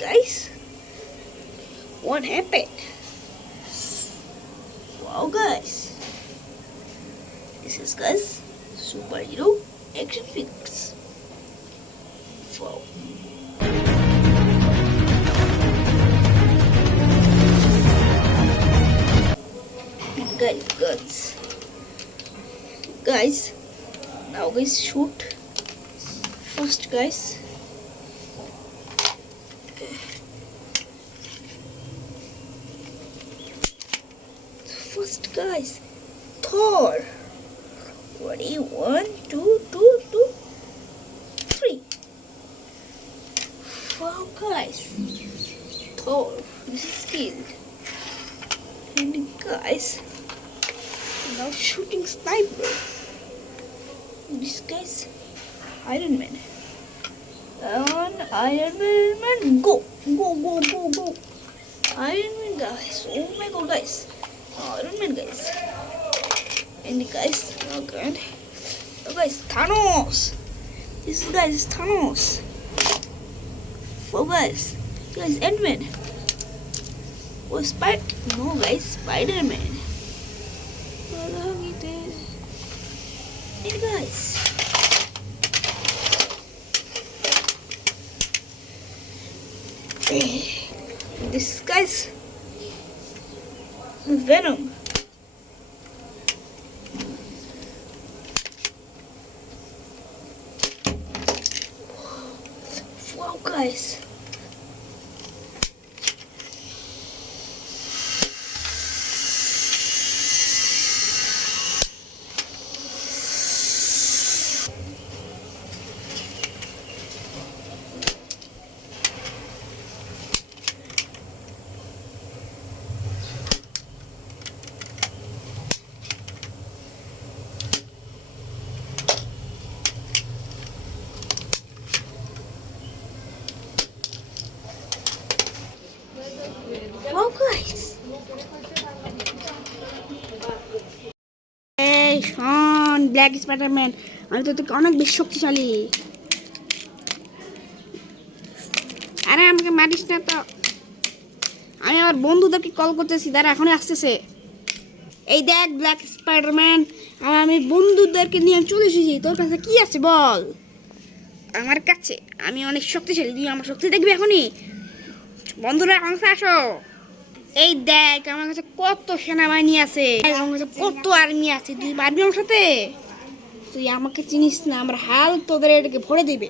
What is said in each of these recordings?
guys, what happened? Wow guys, this is guys superhero action figures. Wow. Guys, now guys shoot. First guys, Thor. Ready, 1, 2, 2, 2, 3. Wow guys, Thor, this is skilled. And guys, now shooting sniper. This guy's Iron Man. And Iron Man, go. Iron Man guys, oh my god guys, Iron Man guys. And guys, oh god, oh guys, Thanos. This guy is Thanos. Oh guys, Ant-Man. Oh, no guys, Spider-Man. And guys, this guy's Venom. Wow guys, hey Sean, Black Spider-Man, আমি তো তোকে অনেক বেশি শক্তিশালী। আরে আমাকে মারিস না তো, আমি আমার বন্ধুদেরকে কল করতেছি, তারা এখনই আসতেছে। এই দেখ ব্ল্যাক স্পাইডারম্যান, আমি বন্ধুদেরকে নিয়ে চলে এসেছি। তোর কাছে কি আছে বল? আমার কাছে আমি অনেক শক্তিশালী, তুই আমার শক্তি দেখবি এখনই। বন্ধুরা আমার কাছে আসো। এই দেখ আমার কাছে কত সেনাবাহিনী আছে, আমার কাছে কত আর্মি আছে, তুই পারবি আমার সাথে? তুই আমাকে চিনিস না, আমার হাল তোদের এটাকে ভরে দিবে।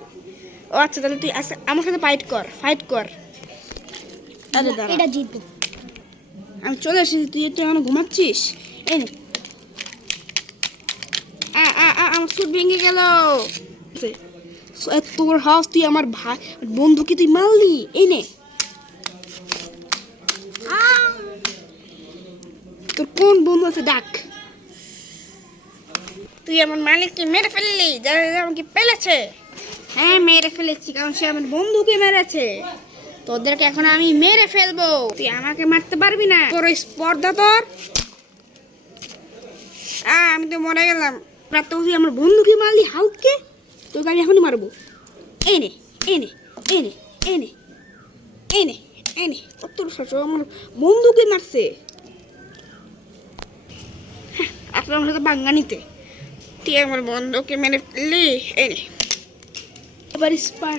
ও আচ্ছা, তাহলে তুই আমার সাথে ফাইট কর। আরে দাঁড়া, এটা জিতবে। আমি চলে এসেছি, তুই একটু এখন ঘুমাচ্ছিস? এই নে, আমার সুট ভেঙে গেল। তোর হাউস, তুই আমার ভাই বন্ধুকে তুই মারলি। এই নে, তোর কোন বন্ধু আছে ডাক। তুই আমার মালিককে মেরে ফেললি, যারা আমাকে পেলেছে। হ্যাঁ মেরে ফেলেছি, কারণ সে আমার বন্ধুকে মেরেছে। তোদেরকে এখন আমি মেরে ফেলবো, তুই আমাকে মারতে পারবি না। তোর স্পর্ধা তোর। আমি তো মরে গেলাম। তুই আমার বন্ধুকে মারলি, হাউকে তোকে আমি এখনই মারবো। এনে তোর শাশুড়ি আমার বন্ধুকে মারছে। আসলে আমার সাথে বাঙ্গা নিতে, তুই আমার বন্ধুকে মেরে ফেললি। এনে এবার স্পার